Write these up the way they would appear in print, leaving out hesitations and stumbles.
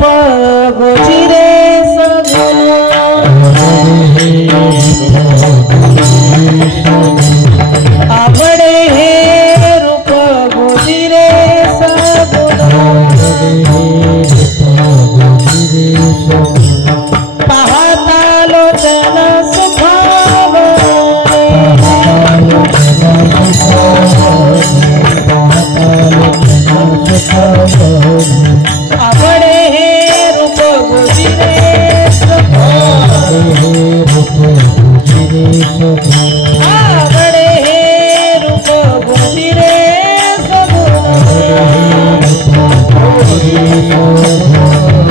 रूप गोजिरे आवडे हे रूप गोजिरे पाहता लोचन सुखावणे आवडे हे रूप गोजिरे आवडे हे रूप गोजिरे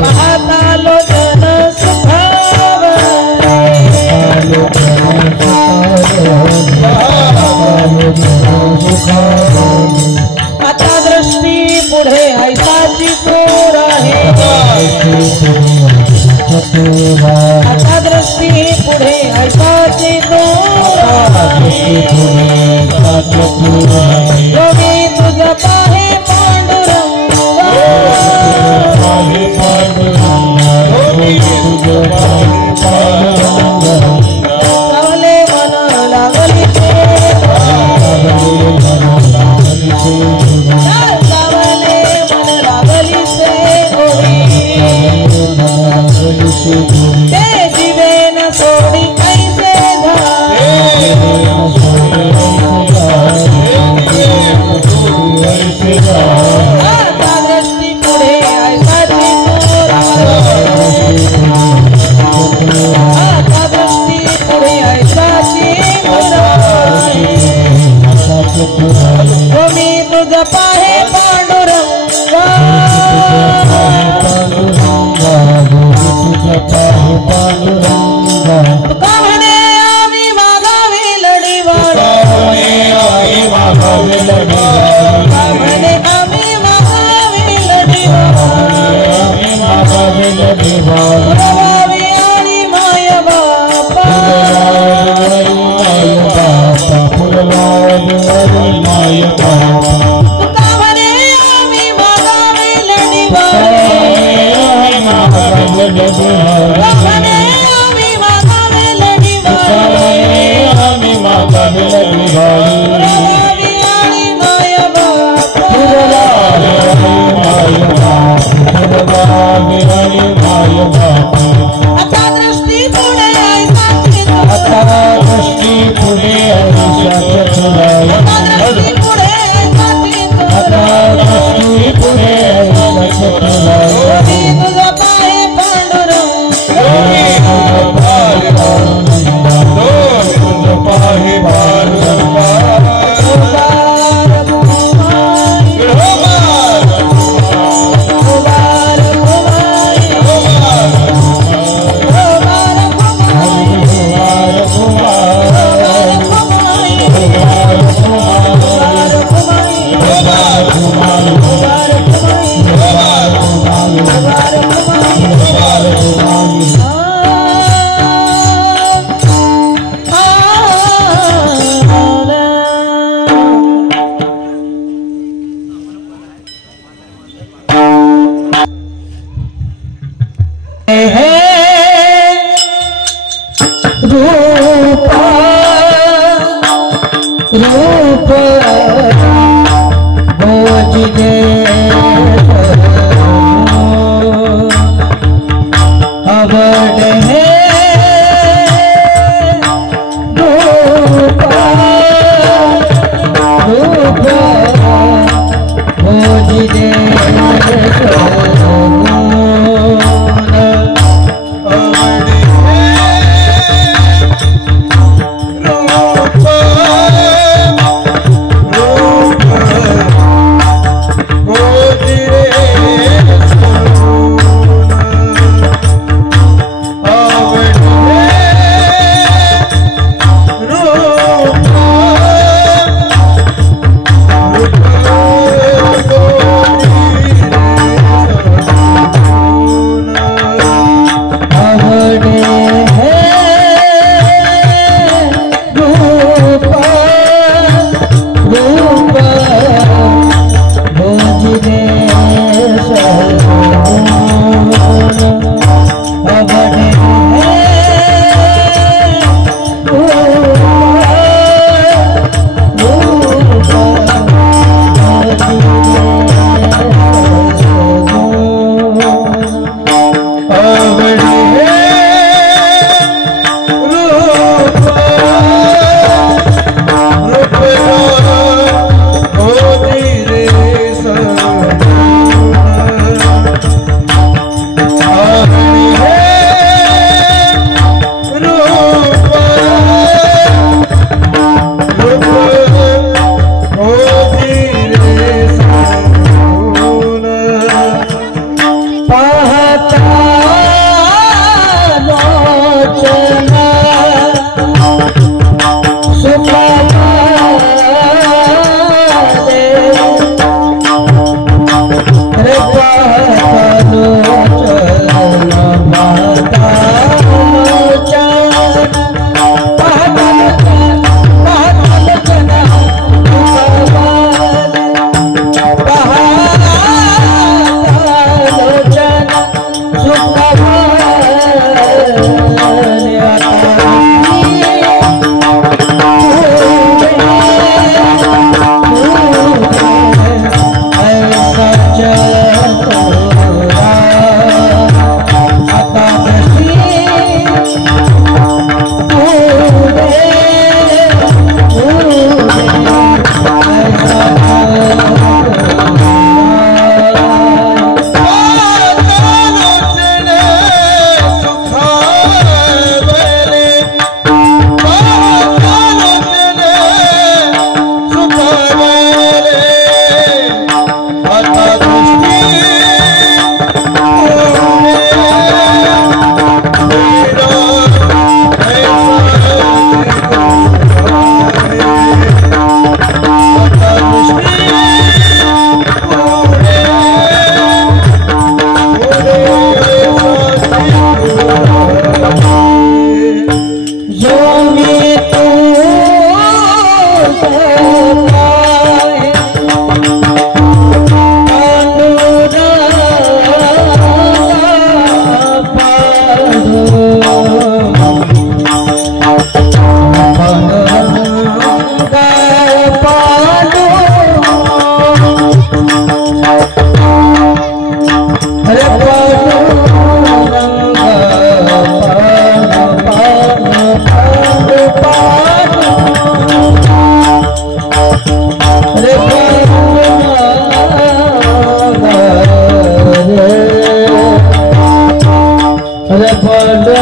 पाहता लोचन सुखावणे आता दृष्टी पुढे ऐसाची चोर आहे आता दृष्टी पुढे ऐसाची चोर योगी तुझ पाहे पांडुरंग चावले मन लागली ते चावले मन लागली से ते जीवे न सोडी ऐसे आता दृष्टी पुढे ऐसाची चोर आता दृष्टी पुढे ऐसाची मी तुझ पाहे पांडुरंग तुका म्हणे आम्ही मागावे लढीवाड म्हणे आम्ही मागावे लढीवाड पुरवावी आणि माय बापा तुका म्हणे आम्ही मागावे लढीवाड म्हणे आम्ही मागावे लढीवाड पुरवावी आणि माय बापा आता दृष्टी पुढे ऐसाची आता दृष्टी पुढे ऐसाची योगी तुझ पाहे पांडुरंग रूप गोजिरे आवडे हे रूप गोजिरे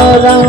Hare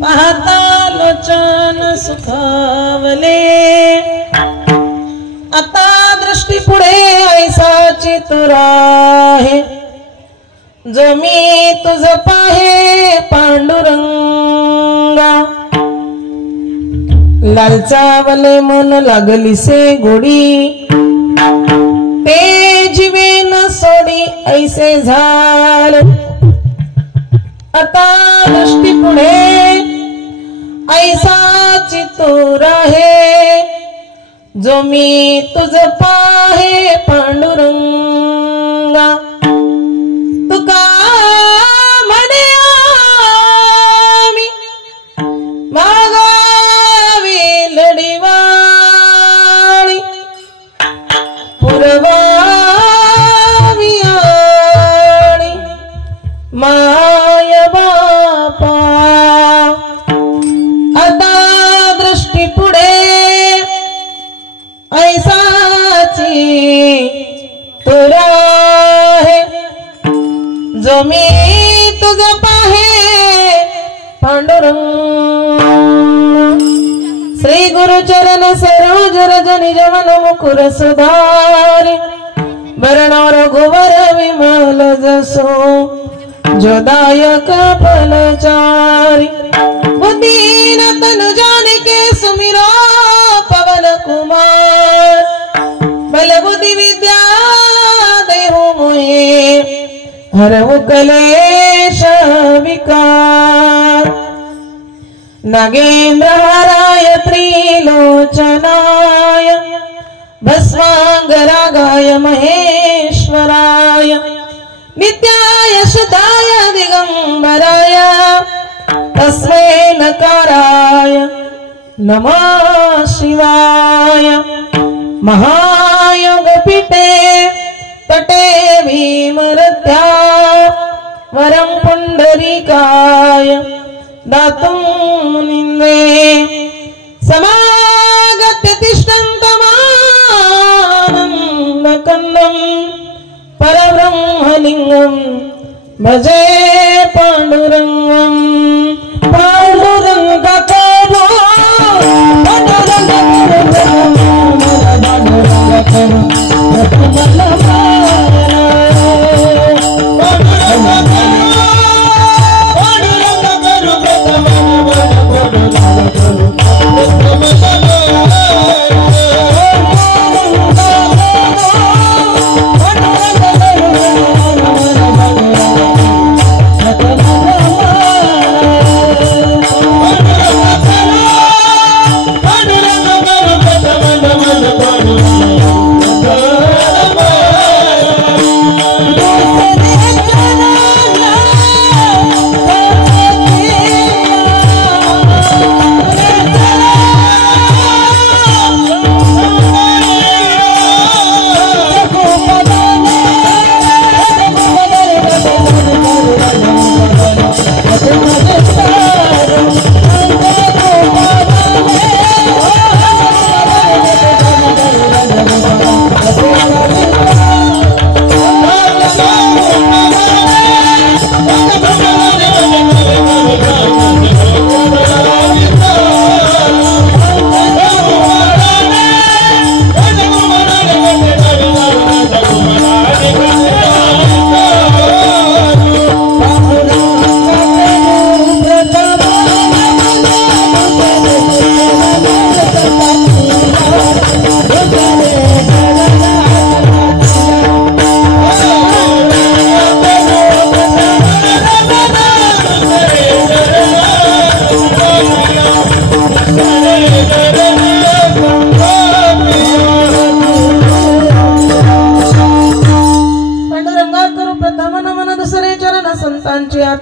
पाहता लोचन सुखावले आता दृष्टी पुढे ऐसाची तुराहे जो मी तुझ पाहे पांडुरंगा लालचावले मन लागलीसे गोडी ते जीवे न सोडी ऐसे झाल आता दृष्टी पुढे ऐसाची तूर आहे जो मी तुझ पाहे पांडुरंगा तुका म्हणे आम्ही मागावी लढीवाळी पुरवावी आणि माय बापा आता दृष्टी पुढे ऐसाची तुर आहे जो मी तुझ पाहे पांडुरंग श्री गुरुचरण सरोज रज निज मन मुकुर सुधारी वर्ण रघुवर विमल जसो जोदायक फलचारी बुद्धीन तनु जानिके सुमिरो पवन कुमार बल बुद्धि विद्या देहु मोहे हरहु कलेश विकार नागेंद्र हराय त्रिलोचनाय भस्मांगरागाय महेश्वराय नित्याय शुद्धाय दिगंबराय तस्मै नकाराय नमः शिवाय महायोग पीठे तटे भीमरथ्या वरं पुंडरीकाय दातुं मुनिन्दे समागत्य तिष्ठन्तमानन्दकन्दं परब्रह्मलिङ्गं भजे पाण्डुरङ्गं पाण्डुरङ्गकरो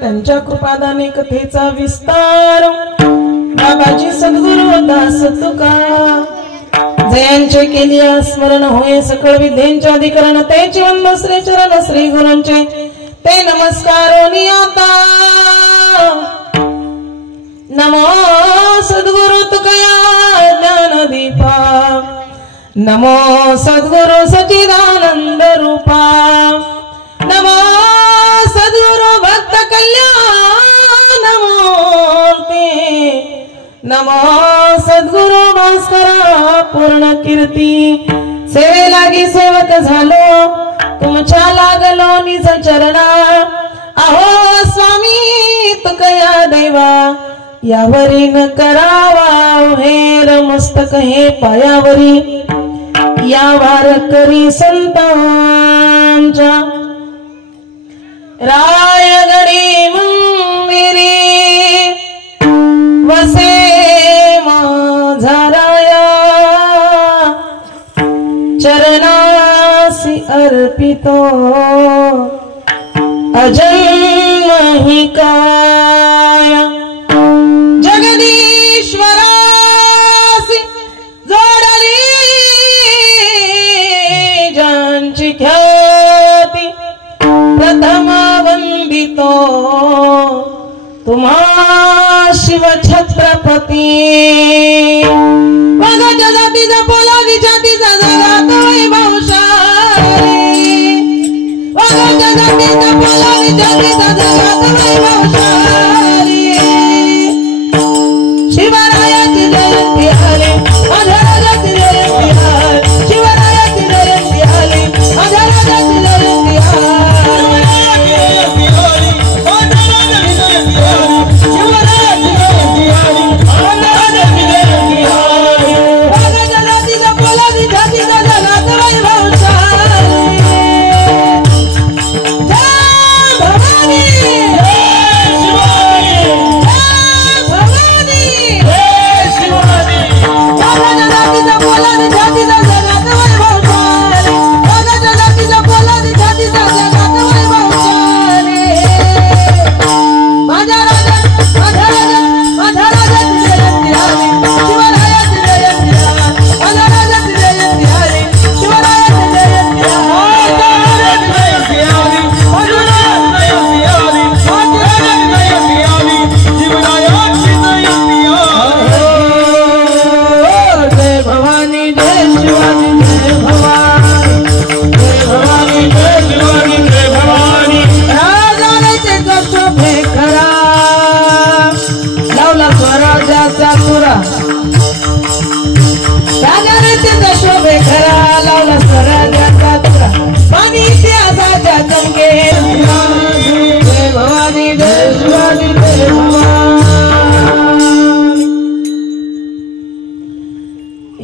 त्यांच्या कृपादाने कथेचा विस्तार बाबाजी सद्गुरु दास तुका जयांचे केली स्मरण होय सकळ विद्येंचे अधिकरण तेचे वंद श्री चरण श्री गुरूंचे ते नमस्कारोनी आता नमो सद्गुरु तुकया ज्ञान दीपा नमो सद्गुरु सच्चिदानंद रूपा नमो सद्गुरु भक्त कल्याण मूर्ति नमो सद्गुरु भास्करा पूर्ण कीर्ती सेवे लागी सेवक झालो तुमच्या लागलो निज चरणा अहो स्वामी तुकया देवा यावरी न करावा हेर मस्तक हे पायावरी या वारकरी संतांच्या रायगडी मंदिरी वसे माझा राया चरणासी अर्पितो अजन्म हि काय जगदीश्वरासी जोडली ज्यांची ख्याती प्रथम वंदितो तुम्हा शिव छत्रपती वाघाच्या जातीचा पोलादी जातीचा जगात वैभवशाली वाघाच्या जातीचा पोलादी जातीचा जगात वैभवशाली शिवरायाची जयंती आली माझ्या राजाची जयंती आली शिवरायाची जयंती आली माझ्या राजाची जयंती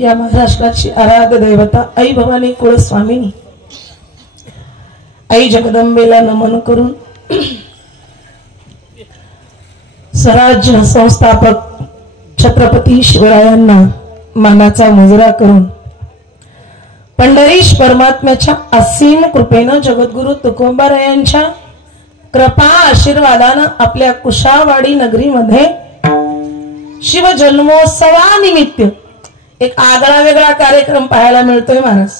या महाराष्ट्राची आराध्य दैवता आई भवानी कुलस्वामिनी आई जगदंबेला नमन करून स्वराज्य संस्थापक छत्रपती शिवरायांना मानाचा मुजरा करून पंढरीश परमात्म्याच्या असीम कृपेनं जगद्गुरु तुकोबारायांच्या कृपा आशीर्वादानं आपल्या कुशावाडी नगरीमध्ये शिव जन्मोत्सवानिमित्त एक आगळा वेगळा कार्यक्रम पाहायला मिळतोय महाराज.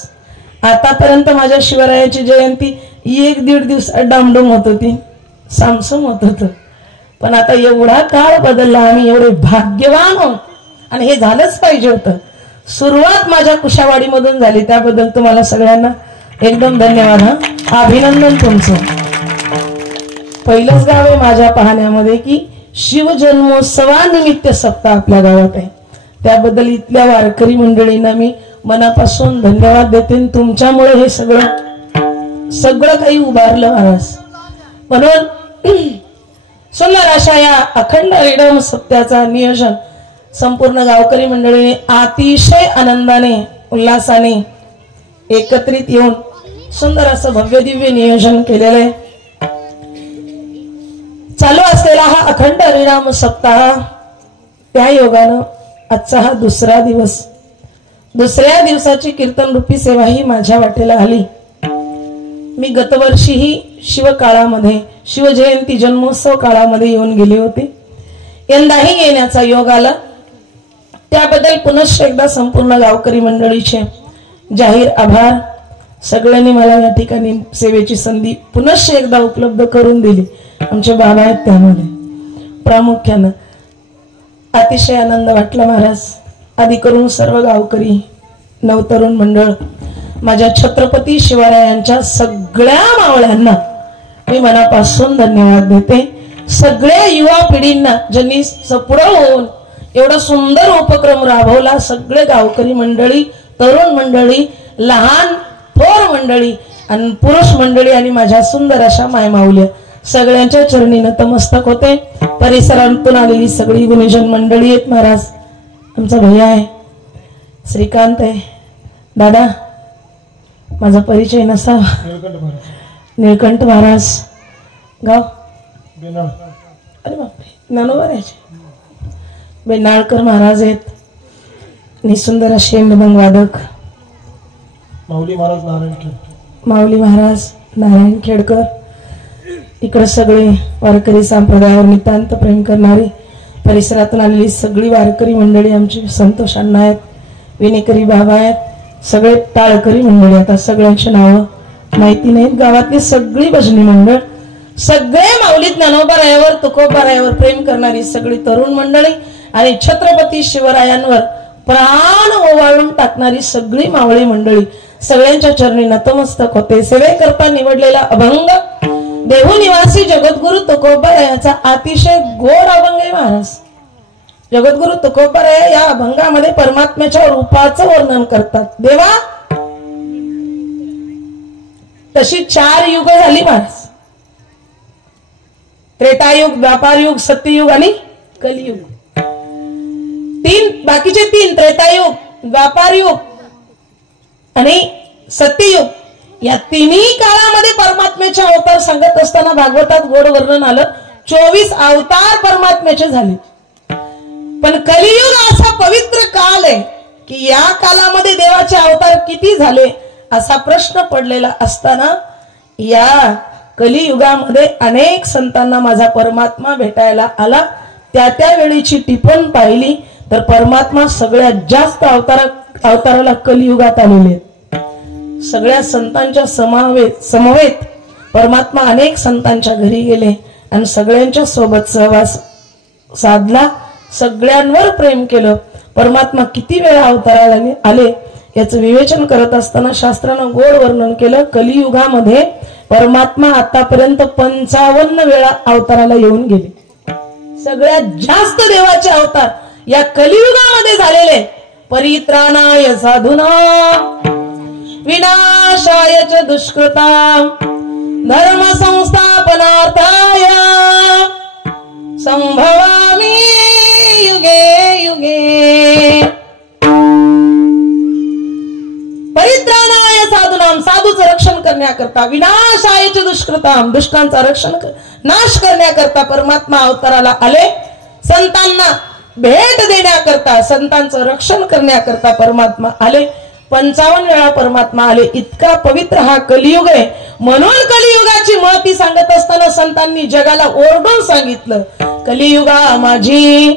आतापर्यंत माझ्या शिवरायाची जयंती 1-1.5 दिवस डामडूम होत होती, सामसम होत होत, पण आता एवढा काळ बदलला, आम्ही एवढे भाग्यवान आहोत आणि हे झालंच पाहिजे होतं. सुरुवात माझ्या कुशावाडी मधून झाली, त्याबद्दल तुम्हाला सगळ्यांना एकदम धन्यवाद. अभिनंदन तुमचं. पहिलंच गाव आहे माझ्या पाहण्यामध्ये की शिवजन्मोत्सवानिमित्त सप्ताह आपल्या गावात आहे, त्याबद्दल इथल्या वारकरी मंडळींना मी मनापासून धन्यवाद देते. तुमच्यामुळे हे सगळं काही उभारलं महाराज. म्हणून सुंदर अशा या अखंड हरिनाम सप्त्याचा नियोजन संपूर्ण गावकरी मंडळीने अतिशय आनंदाने उल्हासाने एकत्रित येऊन सुंदर असं भव्य दिव्य नियोजन केलेलं आहे. चालू असलेला हा अखंड हरिनाम सप्ताह, त्या योगानं आजचा हा दुसरा दिवस, दुसऱ्या दिवसाची कीर्तन रूपी सेवा ही माझ्या वाटेला आली. मी गतवर्षीही शिवकाळामध्ये शिवजयंती जन्मोत्सव काळामध्ये येऊन गेले होते, यंदाही येण्याचा योग आला. त्याबद्दल पुनश्च एकदा संपूर्ण गावकरी मंडळीचे जाहीर आभार. सगळ्यांनी मला या ठिकाणी सेवेची संधी पुनश्च एकदा उपलब्ध करून दिली. आमचे बाबा आहेत त्यामध्ये प्रामुख्यानं अतिशय आनंद वाटला महाराज. आदी करून सर्व गावकरी नवतरुण मंडळ, माझ्या छत्रपती शिवरायांच्या सगळ्या मावळ्यांना मी मनापासून धन्यवाद देते. सगळ्या युवा पिढींना ज्यांनी पुढे होऊन एवढा सुंदर उपक्रम राबवला. सगळे गावकरी मंडळी, तरुण मंडळी, लहान थोर मंडळी आणि पुरुष मंडळी आणि माझ्या सुंदर अशा मायमाऊल्या सगळ्यांच्या चरणी नतमस्तक होते. परिसरातून आलेली सगळी गुणीजन मंडळी आहेत. महाराज आमचा भैया आहे, श्रीकांत आहे. दादा माझा परिचय नसावा. निळकंठ महाराज, गाव अरे बापरे नानोबर याचे बेनाळकर महाराज आहेत. निसुंदर असे मृदंग वादक माऊली महाराज नारायण खेडकर. इकडे सगळे वारकरी संप्रदायावर नितांत प्रेम करणारी परिसरातून आलेली सगळी वारकरी मंडळी आमची. संतोष अण्णा आहेत, विनेकरी बाबा आहेत, सगळे टाळकरी मंडळी. आता सगळ्यांची नावं माहिती नाहीत. गावातली सगळी भजनी मंडळ, सगळे माऊली ज्ञानोबारायावर तुकोबारायावर प्रेम करणारी सगळी तरुण मंडळी आणि छत्रपती शिवरायांवर प्राण ओवाळून टाकणारी सगळी मावळी मंडळी सगळ्यांच्या चरणी नतमस्तक होते. सेवेकरता निवडलेला अभंग देहू निवासी जगद्गुरु तुकोबारायाचा अतिशय गोड अभंग आहे. महाराज जगद्गुरु तुकोबाराया या अभंगामध्ये परमात्म्याच्या रूपाचं वर्णन करतात. देवा तशी 4 युग झाली महाराज. त्रेतायुग, द्वापारयुग, सत्ययुग आणि कलियुग. बाकीचे 3 त्रेतायुग, द्वापारयुग आणि सत्ययुग या तिन्ही काळामध्ये परमात्म्याचे अवतार सांगत असताना भागवतात गोड वर्णन आलं. 24 अवतार परमात्म्याचे झाले. पण कलियुग असा पवित्र काल आहे की या कालामध्ये देवाचे अवतार किती झाले असा प्रश्न पडलेला असताना या कलियुगामध्ये अनेक संतांना माझा परमात्मा भेटायला आला. त्या वेळीची टिपण पाहिली तर परमात्मा सगळ्यात जास्त अवताराला कलियुगात आलेले. सगळ्या संतांच्या समवेत परमात्मा अनेक संतांच्या घरी गेले आणि सगळ्यांच्या सोबत सहवास साधला, सगळ्यांवर प्रेम केलं. परमात्मा किती वेळा अवताराला आले याचं विवेचन करत असताना शास्त्रानं गोड वर्णन केलं. कलियुगामध्ये परमात्मा आतापर्यंत 55 वेळा अवताराला येऊन गेले. सगळ्यात जास्त देवाचे अवतार या कलियुगामध्ये झालेले. परित्राणाय साधूना विनाशाय च दुष्कृता धर्म संस्थापनार्थाय संभवामि युगे युगे. परित्राणाय साधूनाम साधूचं रक्षण करण्याकरता, विनाशाय च दुष्कृताम दुष्टांचा नाश करण्याकरता परमात्मा अवताराला आले. संतांना भेट देण्याकरता, संतांचं रक्षण करण्याकरता परमात्मा आले. 55 वेळा परमात्मा आले. इतका पवित्र हा कलियुग आहे. म्हणून कलियुगाची महती सांगत असताना संतांनी जगाला ओरडून सांगितलं, कलियुगा माझी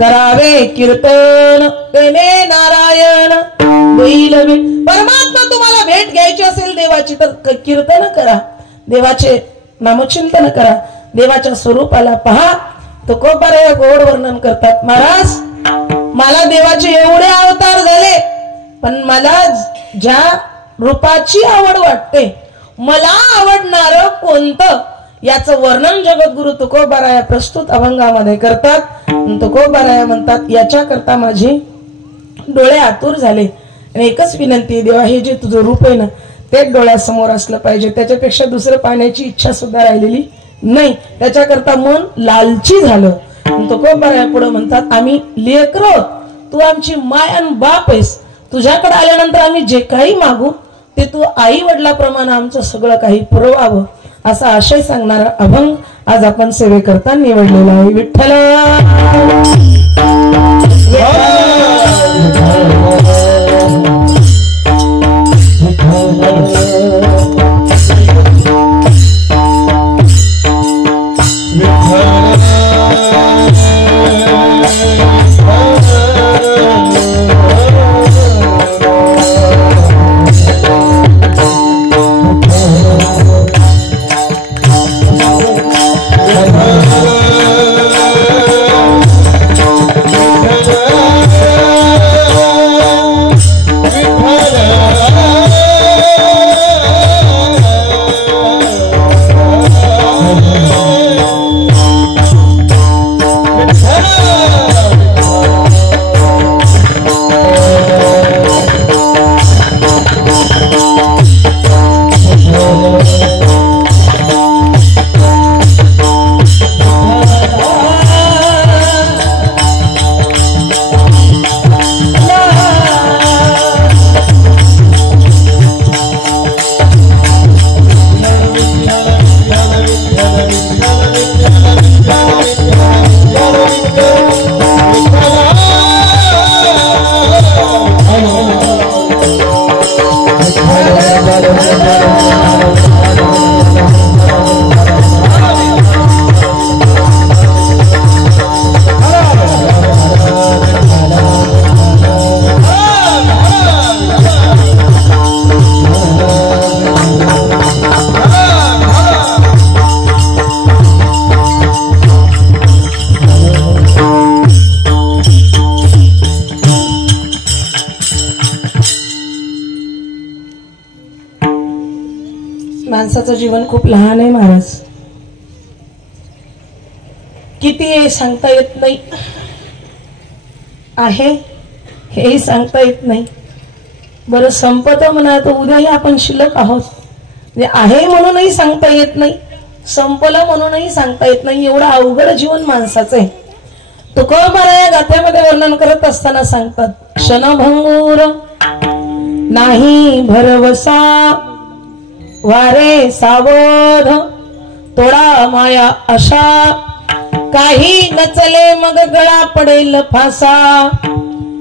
करावे कीर्तन तेने नारायण देईल. परमात्मा तुम्हाला भेट घ्यायची असेल देवाची तर कीर्तन करा, देवाचे नामचिंतन करा, देवाच्या स्वरूपाला पहा. तुकोबाराया गोड वर्णन करतात. महाराज मला देवाचे एवढे अवतार झाले पण मला ज्या रूपाची आवड वाटते, मला आवडणारं कोणतं याचं वर्णन जगद्गुरु तुकोबाराया प्रस्तुत अभंगामध्ये करतात. तुकोबाराया म्हणतात याच्याकरता माझे डोळे आतुर झाले आणि एकच विनंती, देवा हे जे तुझं रूप आहे ना तेच डोळ्यासमोर असलं पाहिजे, त्याच्यापेक्षा दुसरं पाहण्याची इच्छा सुद्धा राहिलेली नाही. त्याच्याकरता मन लालची झालं. तुकोबाराया पुढे म्हणतात आम्ही लेकरं आहोत, तू आमची माय आणि बाप आहेस. तुझ्याकडे आल्यानंतर आम्ही जे काही मागू ते तू आई वडिलाप्रमाणे आमचं सगळं काही पुरवावं असा आशय सांगणारा अभंग आज आपण सेवेकरता निवडलेला आहे. विठ्ठल माणसाचं जीवन खूप लहान आहे महाराज. किती आहे सांगता येत नाही, आहे हेही सांगता येत नाही. बरं संपत म्हणा तर उद्याही आपण शिल्लक आहोत. म्हणजे आहे म्हणूनही सांगता येत नाही, संपलं म्हणूनही सांगता येत नाही. एवढं अवघड जीवन माणसाचं आहे. तुकोबा या गाथ्यामध्ये वर्णन करत असताना सांगतात, क्षणभंगूर नाही भरवसा, वारे सावध तोडा माया अशा, काही नचले मग गळा पडेल फासा,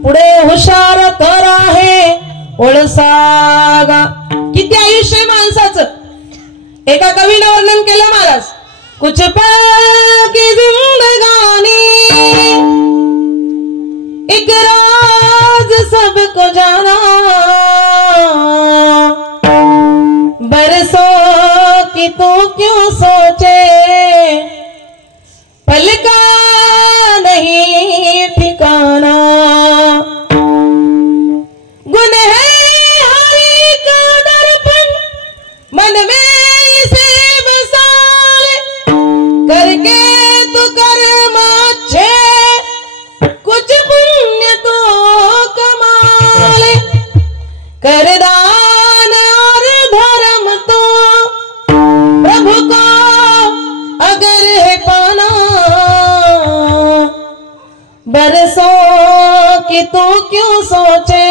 पुढे हुशार तर आहे ओळसागा. किती आयुष्य आहे माणसाचं. एका कवीनं वर्णन केलं महाराज, कुछ पल की जिंदगानी एक राज सबको जाना, बरसों की तू क्यों सोचे, पल का नहीं ठिकाना, गुनहगारी का दर्पण मन में इसे बसा ले, करके तू कर्म अच्छे कुछ पुण्य तो कमा ले, कर दान और धर्म तो प्रभु को अगर है पाना, बरसों की तू क्यों सोचे,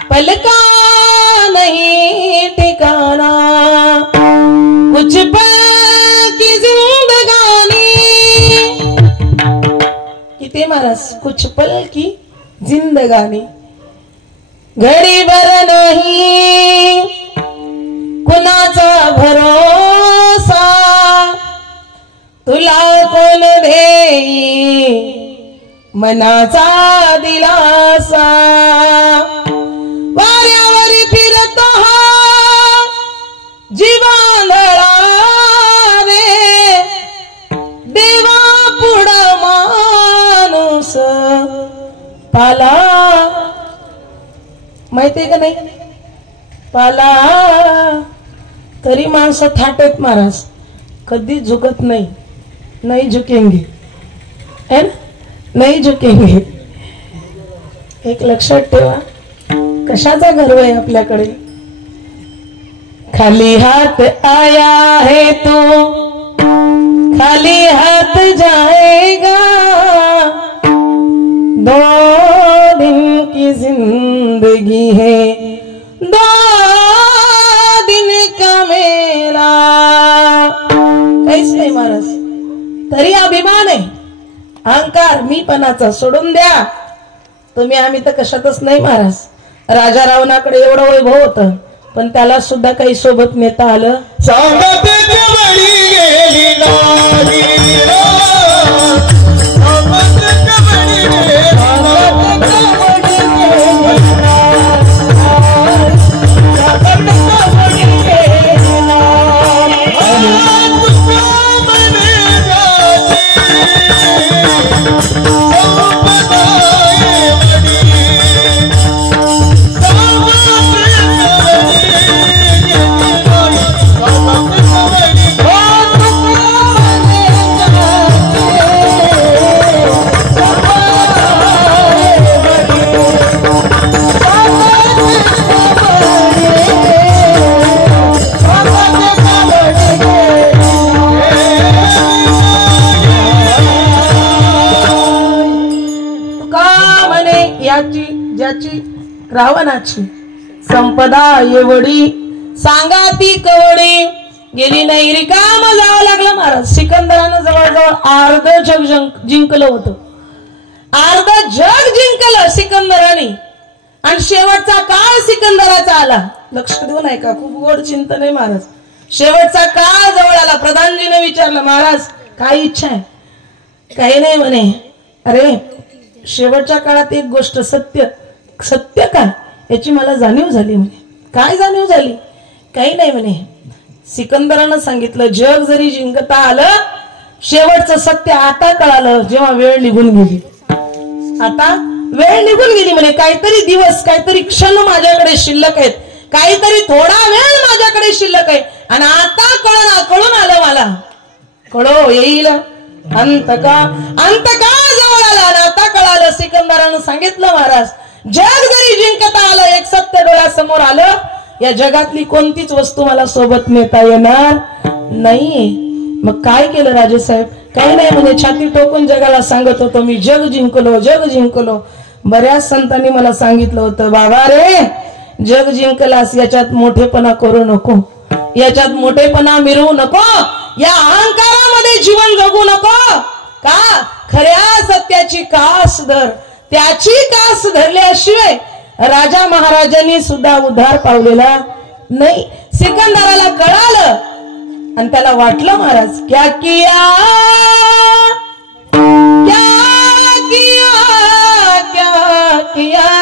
पल का नहीं ठिकाना, कुछ पल की जिंदगानी. किती महाराज, कुछ पल की जिंदगानी. घडी भर नाही कुणाचा भरोसा, तुला कोण देई मनाचा दिलासा, वाऱ्यावरी फिरतो हा जीवांधळा रे, देवा पुढ माणूस पाला. माहितीये का नाही, पाला तरी माणसं थाटत महाराज, कधी झुकत नाही. नहीं झुकेंगे, है ना, नहीं झुकेंगे. एक लक्षात ठेवा, कशाचा गर्व आहे आपल्याकडे. खाली हाथ आया है तो खाली हाथ जाएगा, 2 दिन की जिंदगी है 2 दिन का मेला. काहीच नाही महाराज, तरी अभिमान आहे, अहंकार मीपणाचा सोडून द्या. तुम्ही आम्ही तर कशातच नाही महाराज. राजा रावणाकडे एवढं वैभव होतं, पण त्याला सुद्धा काही सोबत नेता आलं. ज्याची रावणाची संपदा एवढी, सांगा ती कवडी गेली नाही. रिकाम जावं लागलं महाराज. सिकंदरानं जवळजवळ अर्ध जग जिंकलं होतं, अर्ध जग जिंकलं सिकंदराने. आणि शेवटचा काळ सिकंदराचा आला. लक्ष देऊन ऐका, खूप गोड चिंतन आहे महाराज. शेवटचा काळ जवळ आला. प्रधानजीने विचारलं, महाराज काय इच्छा आहे? काही नाही म्हणे. अरे शेवटच्या काळात एक गोष्ट सत्य, सत्य काय याची मला जाणीव झाली म्हणे. काय जाणीव झाली? काही नाही म्हणे. सिकंदरानं सांगितलं, जग जरी जिंकता आलं, शेवटचं सत्य आता कळालं जेव्हा वेळ निघून गेली. आता वेळ निघून गेली म्हणे. काहीतरी दिवस, काहीतरी क्षण माझ्याकडे शिल्लक आहेत. काहीतरी थोडा वेळ माझ्याकडे शिल्लक आहे आणि आता कळून आलं मला कळो येईल अंत का जवळ आला आणि आता कळालं. सिकंदरानं सांगितलं महाराज जग जरी जिंकता आलं एक सत्य डोळ्यासमोर आलं या जगातली कोणतीच वस्तू मला सोबत नेता येणार नाही. मग काय केलं राजेसाहेब? काही नाही म्हणजे छाती टोकून जगाला सांगत होतो मी जग जिंकलो. बऱ्याच संतांनी मला सांगितलं होतं बाबा रे जग जिंकलास याच्यात मोठेपणा करू नको, याच्यात मोठेपणा मिरवू नको, या अहंकारामध्ये जीवन जगू नको. का? खऱ्या सत्याची कास धर, त्याची कास धरल्याशिवाय राजा महाराजांनी सुद्धा उद्धार पावलेला नाही. सिकंदराला कळालं आणि त्याला वाटलं महाराज क्या किया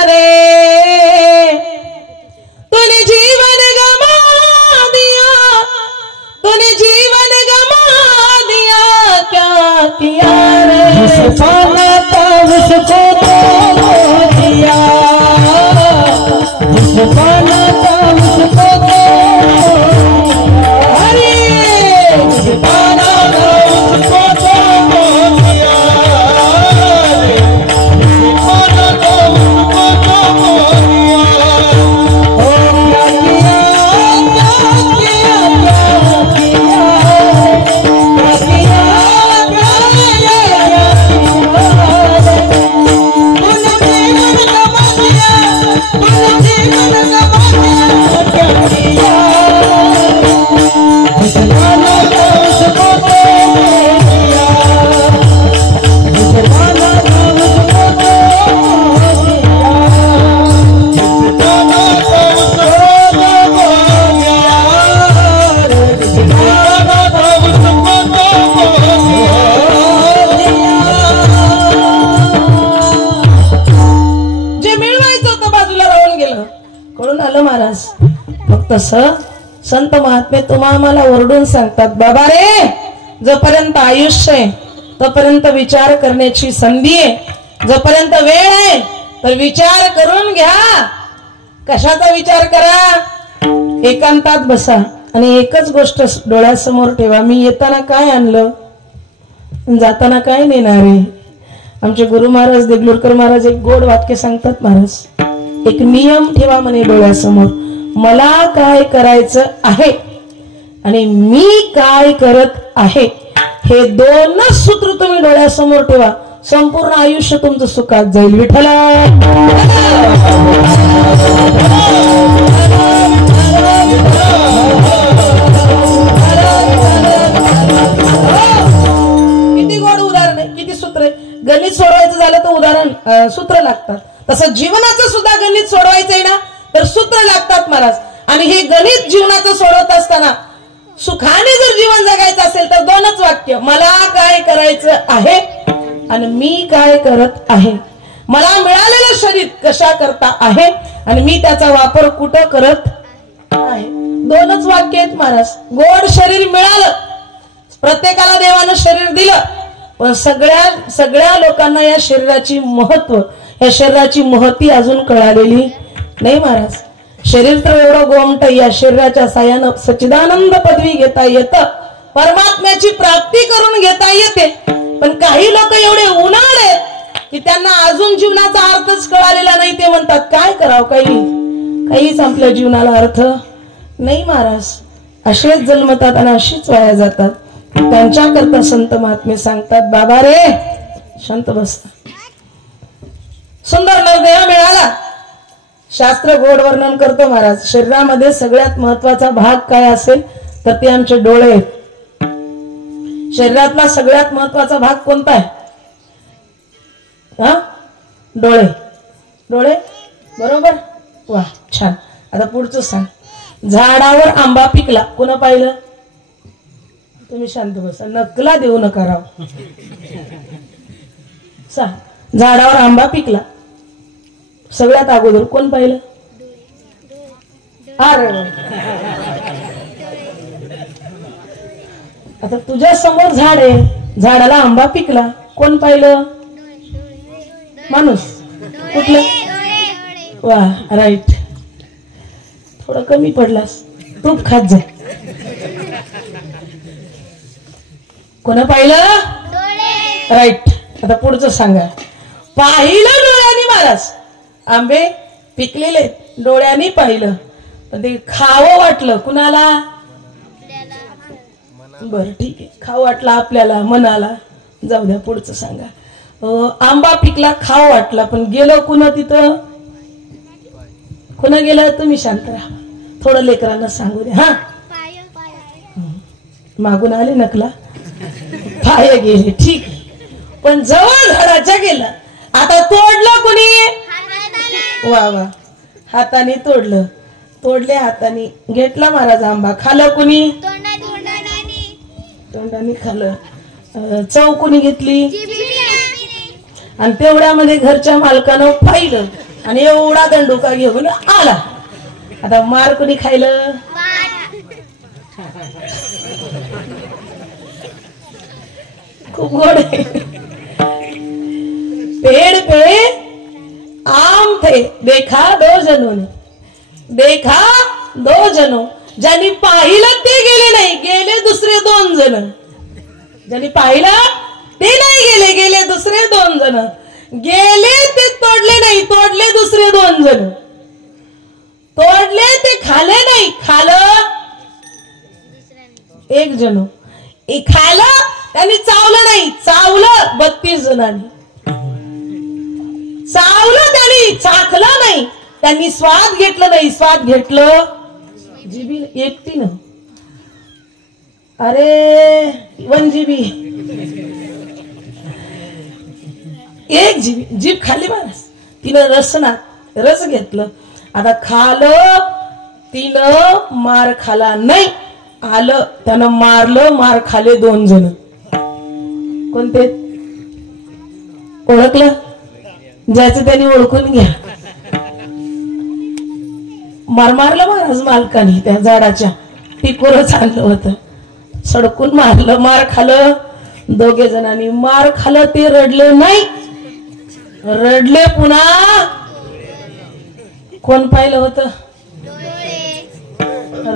रे तूने जीवन गमा दिया, तूने जीवन गमा दिया क्या किया रे. जिसे पाना था उसको तो दिया, जिसे पाना था उसको तो जिसे पाना था उसको तो दिया, जिसे पाना था उसको तो दिया. ओ तसं संत महात्मे तुम्हा मला ओरडून सांगतात बाबा रे जोपर्यंत आयुष्य आहे तोपर्यंत विचार करण्याची संधी आहे, जोपर्यंत वेळ आहे तर विचार करून घ्या. कशाचा विचार करा? एकांतात बसा आणि एकच गोष्ट डोळ्यासमोर ठेवा, मी येताना काय आणलं, जाताना काय नेणार आहे. आमचे गुरु महाराज देगलूरकर महाराज एक गोड वाक्य सांगतात महाराज, एक नियम ठेवा म्हणे डोळ्यासमोर, मला काय करायचं आहे आणि मी काय करत आहे, हे दोनच सूत्र तुम्ही डोळ्यासमोर ठेवा, संपूर्ण आयुष्य तुमचं सुखात जाईल. विठ्ठला किती गोड उदाहरण आहे, किती सूत्र आहे. गणित सोडवायचं झालं तर उदाहरण सूत्र लागतात, तसं जीवनाचं सुद्धा गणित सोडवायचंय ना तर सूत्र लागतात महाराज. आणि हे गणित जीवनाचं सोडवत असताना सुखाने जर जीवन जगायचं असेल तर दोनच वाक्य, मला काय करायचं आहे आणि मी काय करत आहे, मला मिळालेलं शरीर कशा करता आहे आणि मी त्याचा वापर कुठं करत आहे. दोनच वाक्य आहेत महाराज. गोड शरीर मिळालं, प्रत्येकाला देवानं शरीर दिलं, पण सगळ्या लोकांना या शरीराची महत्व, या शरीराची महती अजून कळालेली नाही महाराज. शरीर तर एवढं गोमट, या शरीराच्या साह्यानं सच्चिदानंद पदवी घेता येतं, परमात्म्याची प्राप्ती करून घेता येते. पण काही लोक एवढे उन्हाळ आहेत की त्यांना अजून जीवनाचा अर्थच कळालेला नाही. ते म्हणतात काय करावं, काहीच आपल्या जीवनाला अर्थ नाही महाराज. असेच जन्मतात आणि अशीच वाया जातात. त्यांच्याकरता संत महात्मे सांगतात बाबा रे शांत बसता. सुंदर नरदेह मिळाला, शास्त्र गोड वर्णन करतो महाराज. शरीरामध्ये सगळ्यात महत्वाचा भाग काय असेल तर ते आमचे डोळे आहेत. शरीरातला सगळ्यात महत्वाचा भाग कोणता आहे? डोळे. डोळे बरोबर, वा छान. आता पुढचं सांग. झाडावर आंबा पिकला, कोण पाहिलं? तुम्ही शांत बसा, नकला देऊ नका राव. झाडावर आंबा पिकला, सगळ्यात अगोदर कोण पाहिलं? अरे आता तुझ्या समोर झाड आहे, झाडाला आंबा पिकला, कोण पाहिलं? माणूस. कुठलं? वा राईट. थोडं कमी पडलास, तूप खात जा. कोणा पाहिलं? राईट. आता पुढचं सांगा. पाहिलं डोळ्यांनी महाराज, आंबे पिकलेले डोळ्यांनी पाहिलं, पण ते खावं वाटलं कुणाला? बरं ठीक आहे, खाऊ वाटला आपल्याला मनाला. जाऊ द्या, पुढचं सांगा. आंबा पिकला, खाऊ वाटला, पण गेलं कुणा तिथं? कुणा गेलं? तुम्ही शांत राहा, थोडं लेकरांना सांगू द्या. हा, मागून आले नकला, पाय गेले, ठीक. पण जवळ झाडाच्या गेलं. आता तोडलं कुणी? वा वा, हाताने तोडलं. तोडले हाताने, घेतला महाराज आंबा. खाल्लं कुणी? तोंडाने खाल्लं. चव कुणी घेतली? आणि तेवढ्यामध्ये घरच्या मालकानं पाहिलं आणि एवढा दंडुका घेऊन आला. आता मार कुणी खायलं? खूप गोड आहे. पेड़ पे आम थे, देखा दो जनों ने, देखा दो जनों. ज्यांनी पाहिलं ते गेले नाही, गेले दुसरे 2 जण. ज्यांनी पाहिलं ते नाही गेले, गेले दुसरे 2 जण. गेले ते तोडले नाही, तोडले दुसरे 2 जण. तोडले ते खाले नाही, खालं 1 जण. खालं त्यांनी, चावलं नाही, चावलं 32 जणांनी. चावलं त्यांनी, चाखलं नाही, त्यांनी स्वाद घेतलं नाही, स्वाद घेतलं जीबी एकटीनं. अरे 1 जीबी, 1 जीबी जीभ खाल्ली महाराज. तिनं रस घेतलं. आता खालं, तिनं मार खाला नाही, आलं त्यानं मारलं, मार खाले 2 जण. कोणते? ओळखलं? ज्याचं त्यांनी ओळखून घ्या. मारलं महाराज मालकाने. त्या झाडाच्या टिकोरच आणलं होतं, सडकून मारलं, मार खालं 2 जणांनी. मार खालं ते रडले नाही, रडले पुन्हा. कोण पाहिलं होतं?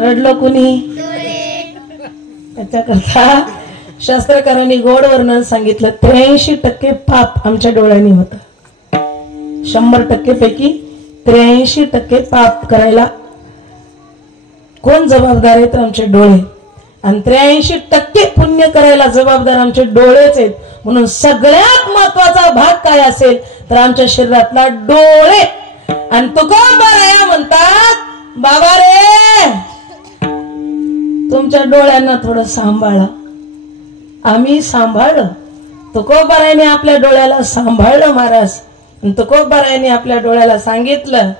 रडलं कुणी? त्याच्याकरता शास्त्रकारांनी गोड वर्णन सांगितलं. 83% पाप आमच्या डोळ्यांनी होतं. 100% पैकी 83% पाप करायला कोण जबाबदार आहे? तर आमचे डोळे. आणि 83% पुण्य करायला जबाबदार आमचे डोळेच आहेत. म्हणून सगळ्यात महत्वाचा भाग काय असेल तर आमच्या शरीरातला डोळे. आणि तुकोबाराया म्हणतात, बाबा रे तुमच्या डोळ्यांना थोडं सांभाळा. आम्ही सांभाळलं, तुकोबारायाने आपल्या डोळ्याला सांभाळलं महाराज. तुकोबारायाने आपल्या डोळ्याला सांगितलं,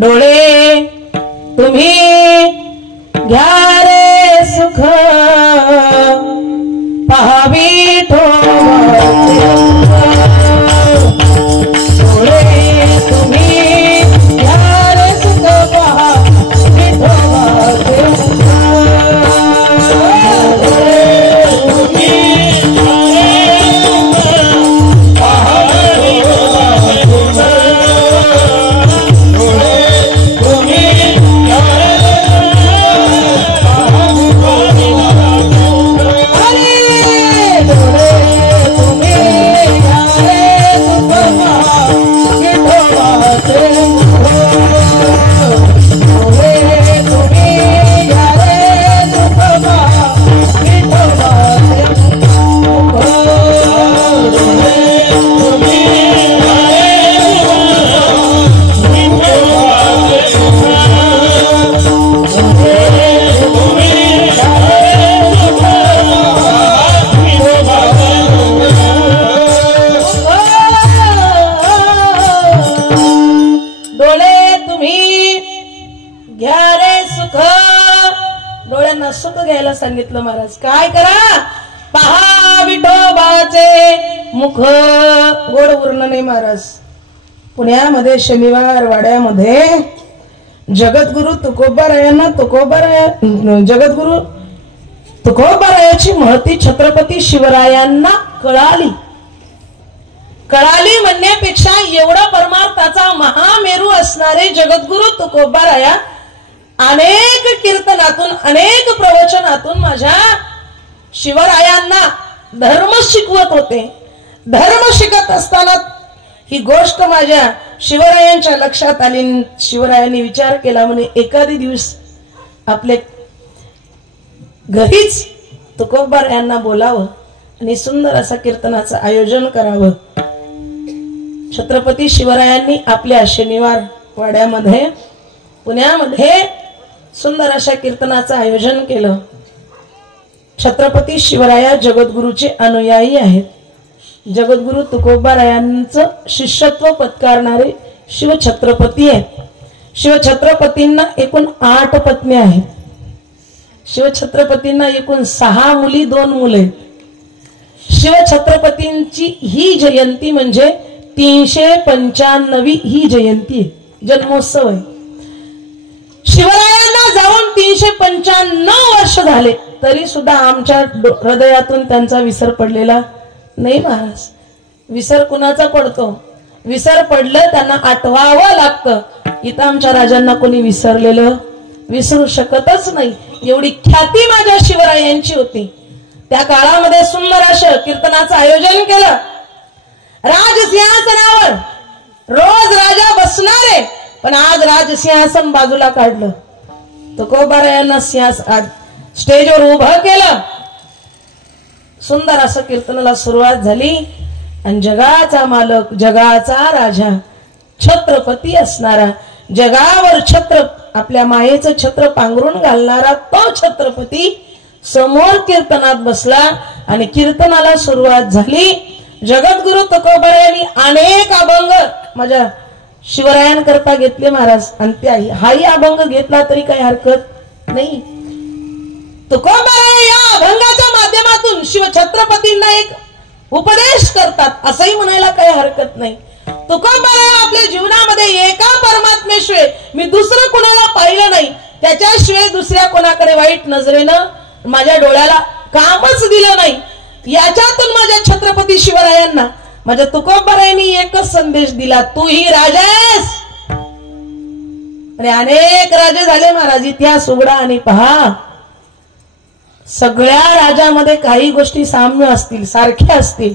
डोळे तुम्ही घ्या रे सुख, पहावी डोळे तुम्ही घ्या रे सुख, पहावी सांगितलं महाराज. काय करा? पहा विठोबाचे मुख. गोड वर्णन नाही महाराज. पुण्यामध्ये शनिवार वाड्यामध्ये जगद्गुरु तुकोबारायांना जगद्गुरु तुकोबारायाची महती छत्रपती शिवरायांना कळाली. कळाली म्हणण्यापेक्षा एवढा परमार्थाचा महामेरू असणारे जगद्गुरु तुकोबाराया अनेक कीर्तनातून अनेक प्रवचनातून माझ्या शिवरायांना धर्म शिकवत होते. धर्म शिकत असताना ही गोष्ट माझ्या शिवरायांच्या लक्षात आली. शिवरायांनी विचार केला म्हणे एखादी दिवस आपले घरीच तुकोबारायांना बोलावं आणि सुंदर असं कीर्तनाचं आयोजन करावं. छत्रपती शिवरायांनी आपल्या शनिवार वाड्यामध्ये पुण्यामध्ये सुंदर अशा कीर्तनाचं आयोजन केलं. छत्रपती शिवराया जगद्गुरूचे अनुयायी आहेत. जगद्गुरु तुकोबारायांचं शिष्यत्व पत्कारणारे शिवछत्रपती आहेत. शिवछत्रपतींना एकूण 8 पत्नी आहेत. शिवछत्रपतींना एकूण 6 मुली 2 मुले. शिवछत्रपतींची ही जयंती म्हणजे 395वी ही जयंती आहे, जन्मोत्सव आहे. शिवरायांना जाऊन 395 वर्ष झाले तरी सुद्धा आमच्या हृदयातून त्यांचा विसर पडलेला नाही. महाराज विसर कुणाचा पडतो? विसर पडलं त्यांना आठवावं लागतं. इथं आमच्या राजांना कोणी विसरलेलं विसरू शकतच नाही. एवढी ख्याती माझ्या शिवरायांची होती. त्या काळामध्ये सुंदर असं कीर्तनाचं आयोजन केलं. राजसिंहासनावर रोज राजा बसणारे, पण आज राजसिंहासन बाजूला काढलं. तुकोबारायांना स्टेजवर उभं केलं. सुंदर असं कीर्तनाला सुरुवात झाली आणि जगाचा मालक, जगाचा राजा, छत्रपती असणारा, जगावर छत्र, आपल्या मायेचं छत्र पांघरून घालणारा तो छत्रपती समोर कीर्तनात बसला आणि कीर्तनाला सुरुवात झाली. जगद्गुरु तुकोबारायांनी अनेक अभंग माझ्या शिवरायांकरता घेतले महाराज, आणि हाही अभंग घेतला तरी काही हरकत नाही. तुकोबाराय या अभंगाच्या माध्यमातून शिवछत्रपतींना एक उपदेश करतात असंही म्हणायला काही हरकत नाही. तुकोबाराय आपल्या जीवनामध्ये एका परमात्मेशिवाय मी दुसरं कोणाला पाहिलं नाही, त्याच्याशिवाय दुसऱ्या कोणाकडे वाईट नजरेनं माझ्या डोळ्याला कामच दिलं नाही. याच्यातून माझ्या छत्रपती शिवरायांना माझ्या तुकोबारायांनी एकच संदेश दिला, तू ही राजा आहेस. आणि अनेक राजे झाले महाराज. इतिहास उघडा आणि पहा. सगळ्या राजांमध्ये काही गोष्टी साम्य असतील, सारख्या असतील,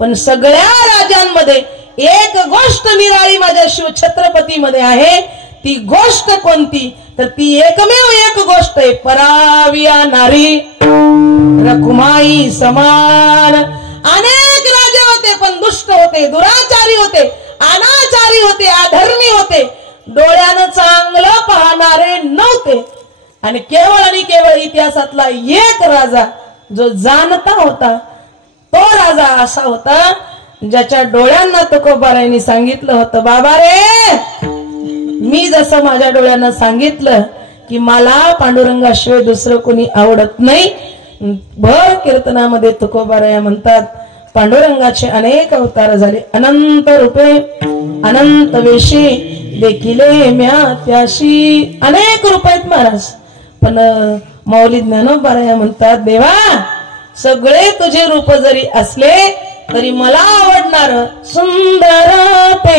पण सगळ्या राजांमध्ये एक गोष्ट निराळी माझ्या शिवछत्रपती मध्ये आहे. ती गोष्ट कोणती? तर ती एकमेव एक गोष्ट आहे, पराविया नारी रखुमाई समान. अनेक राजे होते पण दुष्ट होते, दुराचारी होते, अनाचारी होते, अधर्मी होते, डोळ्यानं चांगलं पाहणारे नव्हते. आणि केवळ इतिहासातला एक राजा जो जाणता होता तो राजा असा होता ज्याच्या डोळ्यांना तुकोबारायांनी सांगितलं होतं, बाबा रे, मी जसं माझ्या डोळ्यांना सांगितलं की मला पांडुरंगाशिवाय दुसरं कोणी आवडत नाही. भर कीर्तनामध्ये तुकोबाराया म्हणतात, पांडुरंगाचे अनेक अवतार झाले, अनंत रूपे अनंत वेशी देखिले म्या त्याशी. अनेक रूप आहेत महाराज. पण माऊली ज्ञानोबाराया म्हणतात, देवा, सगळे तुझे रूप जरी असले तरी मला आवडणार सुंदर ते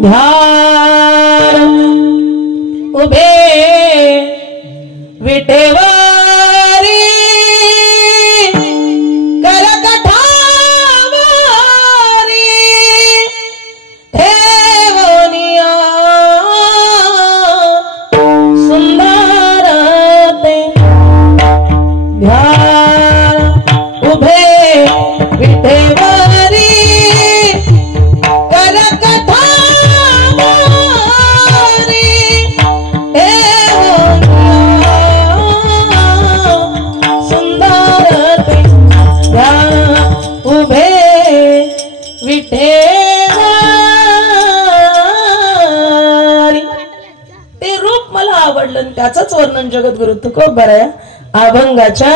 ध्यान उभे विटेवरी करकठावरी ठेवनिया सुंदर ते ध्यान उभे विटेवरी ते रूप मला आवडलं. त्याचंच वर्णन जगद्गुरु तुकोबाराया अभंगाच्या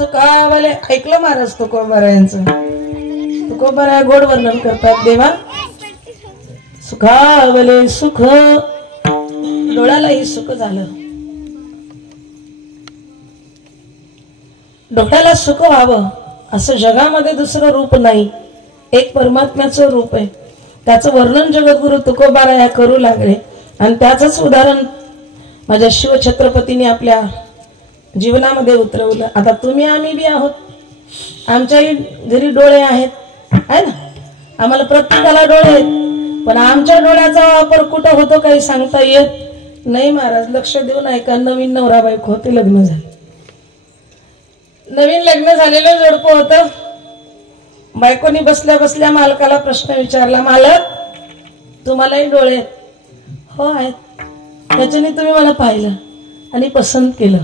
सुखावले. ऐकलं महाराज तुकोबारायांचं. तुकोबाराय गोड वर्णन करतात. देवा सुखावले सुख, डोळ्यालाही सुख झालं. डोळ्याला सुख व्हावं असं जगामध्ये दुसरं रूप नाही. एक परमात्म्याचं रूप आहे. त्याचं वर्णन जगद्गुरु तुकोबाराया करू लागले. आणि त्याचंच उदाहरण माझ्या शिवछत्रपतींनी आपल्या जीवनामध्ये उतरवलं. आता तुम्ही आम्ही बी आहोत. आमच्याही घरी डोळे आहेत, आहे ना. आम्हाला प्रत्येकाला डोळे आहेत. पण आमच्या डोळ्याचा वापर कुठं होतो काही सांगता येत नाही महाराज. लक्ष देऊन ऐका. नवीन नवरा बायको होते, लग्न झाले. नवीन लग्न झालेलं जोडपं होतं. बायकोनी बसल्या बसल्या मालकाला प्रश्न विचारला, मालक तुम्हालाही डोळे आहेत? हो आहेत. त्याच्याने तुम्ही मला पाहिलं आणि पसंत केलं.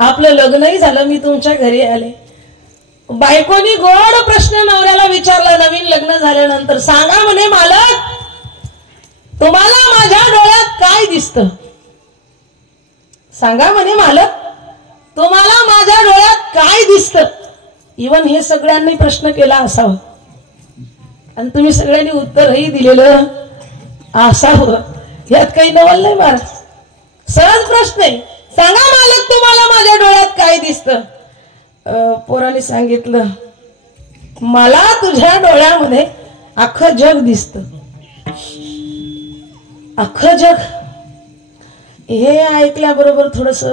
आपलं लग्नही झालं, मी तुमच्या घरी आले. बायकोनी गोड प्रश्न नवऱ्याला विचारला नवीन लग्न झाल्यानंतर, सांगा म्हणे मालक तुम्हाला माझ्या डोळ्यात काय दिसतं? सांगा म्हणे मालक तुम्हाला माझ्या डोळ्यात काय दिसतं? इवन हे सगळ्यांनी प्रश्न केला असावा आणि तुम्ही सगळ्यांनी उत्तरही दिलेलं असावं. यात काही नवल नाही महाराज. सहज प्रश्न आहे. सांगा मालक तुम्हाला माझ्या डोळ्यात काय दिसतं? पोराने सांगितलं, मला तुझ्या डोळ्यामध्ये अख्खं जग दिसतं. अख्खं जग. हे ऐकल्याबरोबर थोडस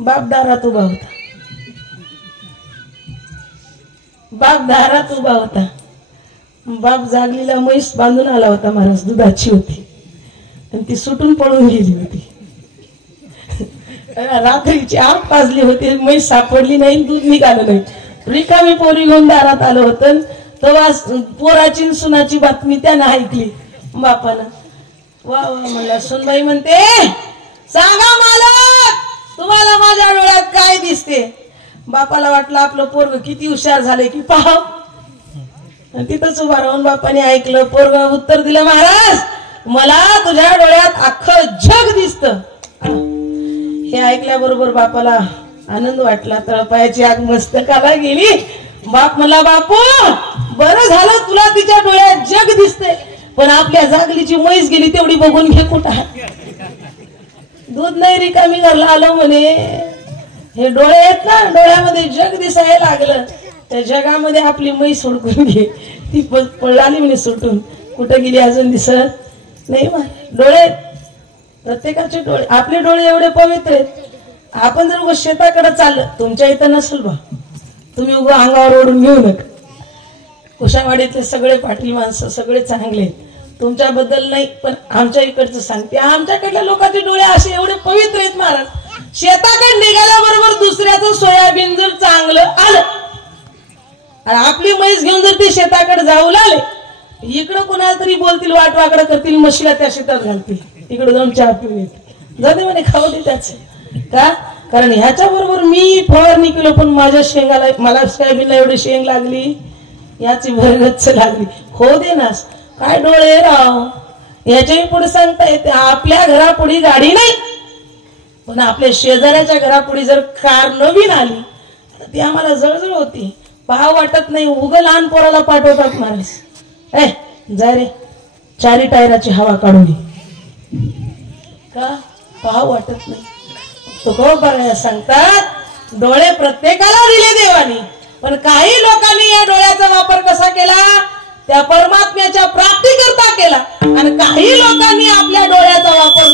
बाप दारात उभा होता. बाप दारात उभा होता. बाप जागलीला म्हैस बांधून आला होता महाराज. दुधाची होती आणि ती सुटून पळून गेली होती. रात्रीची 8 वाजली होती. म्हैस सापडली नाही, दूध निघालं नाही. रिकामी पोरी घेऊन दारात आलं होतं. तेव्हा पोराची सुनाची बातमी त्यानं ऐकली बापानं. वा वा म्हणला. सुनबाई म्हणते, सांगा मालक तुम्हाला माझ्या डोळ्यात काय दिसते? बापाला वाटलं आपलं पोरग किती हुशार झाले की पाहा. तिथंच उभा राहून बापाने ऐकलं. पोरग उत्तर दिलं, महाराज मला तुझ्या डोळ्यात अख्खं जग दिसतं. हे ऐकल्याबरोबर बापाला आनंद वाटला. तळपायाची आग मस्तकाला गेली. बाप म्हणला, बापू बरं झालं तुला तिच्या डोळ्यात जग दिसते, पण आपल्या जागलीची म्हैस गेली तेवढी बघून घे कुठं. दूध नाही रिकामी घरला आलो म्हणे. हे डोळे आहेत ना, डोळ्यामध्ये जग दिसायला लागलं. त्या जगामध्ये आपली म्हैस हुडकून घे. ती पळाली म्हणे सुटून. कुठं गेली अजून दिसत नाही. डोळे प्रत्येकाचे डोळे. आपले डोळे एवढे पवित्र आहेत. आपण जर उगा शेताकडे चाललं, तुमच्या इथं नसेल बा, तुम्ही उगा अंगावर ओढून घेऊ नका. कुशावाडीतले सगळे पाटील माणसं सगळे चांगले, तुमच्याबद्दल नाही, पण आमच्या इकडचं सांगते. आमच्याकडल्या लोकांचे डोळे असे एवढे पवित्र आहेत महाराज. शेताकडे निघाल्याबरोबर दुसऱ्याचं सोयाबीन जर चांगलं आलं आणि आपली म्हैस घेऊन जर ते शेताकडे जाऊ लागले, इकडं कोणाला तरी बोलतील, वाटवाकडं करतील, म्हशीला त्या शेतात घालतील, इकडे जाऊन चहा पिऊन येतील. जाते म्हणे खाऊ दे त्याच. का? कारण ह्याच्या बरोबर मी फवारणी केलो, पण माझ्या शेंगाला, मला सोयाबीनला एवढी शेंग लागली, याची भरगच्च लागली. हो दे नास. काय डोळे राव. याच्याही पुढे सांगता येते. आपल्या घरापुढे गाडी नाही, पण आपल्या शेजाऱ्याच्या घरापुढे जर कार नवीन आली तर ती आम्हाला जळजळ होती. पाहाव वाटत नाही. उग लहान पोराला पाठवतात महाराज. जा रे 4 टायराची हवा काढून घे. का? पाहाव वाटत नाही. तुकोबा सांगतात डोळे प्रत्येकाला दिले देवानी, पण काही लोकांनी या डोळ्याचा वापर कसा केला? त्या परमात्म्याच्या प्राप्तीकरता केला. आणि काही लोकांनी आपल्या डोळ्याचा वापर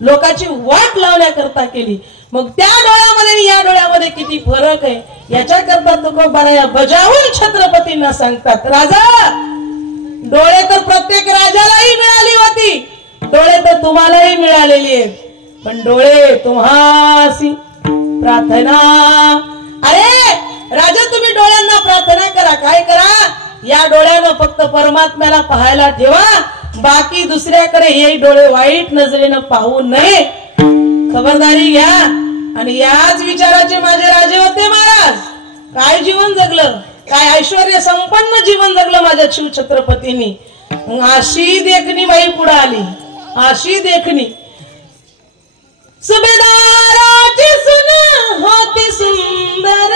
लोकाची वाट लावण्याकरता केली. मग त्या डोळ्यामध्ये आणि या डोळ्यामध्ये किती फरक आहे याच्याकरता तुकोबाराया बजावून छत्रपतींना सांगतात, राजा डोळे तर प्रत्येक राजालाही मिळाली होती, डोळे तर तुम्हालाही मिळालेली आहेत, पण डोळे तुम्हासी प्रार्थना. अरे राजा तुम्ही डोळ्यांना प्रार्थना करा. काय करा? या डोळ्यानं फक्त परमात्म्याला पाहायला ठेवा. बाकी दुसऱ्याकडे हे डोळे वाईट नजरेनं पाहू नये. खबरदारी घ्या. आणि याच विचाराचे माझे राजे होते महाराज. काय जीवन जगलं, काय ऐश्वर्य संपन्न जीवन जगलं माझ्या शिवछत्रपतींनी. अशी देखणी बाई पुढे आली, अशी देखणी. सुभेदाराची सुन होती सुंदर,